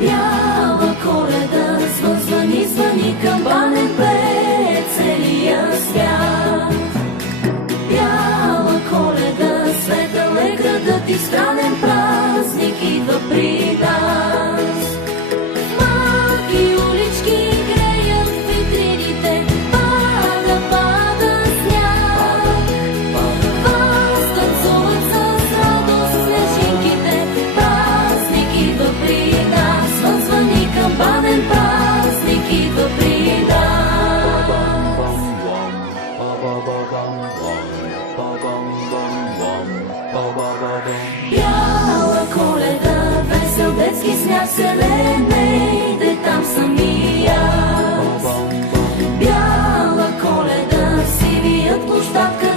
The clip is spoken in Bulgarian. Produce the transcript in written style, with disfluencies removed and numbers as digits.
Бяла Коледа, звъни, звъни, камбанен пред целия свят. Бяла Коледа, светъл е градът и странен празник идва при нас. Малки улички греят витрините, пада сняг. Възтанцуват с радост снежинките, празник идва при нас. Звъни, камбанен празник идва при нас. Бяла Коледа, весел детски смях, селене, де там сами аз. Бяла Коледа, сивият площадка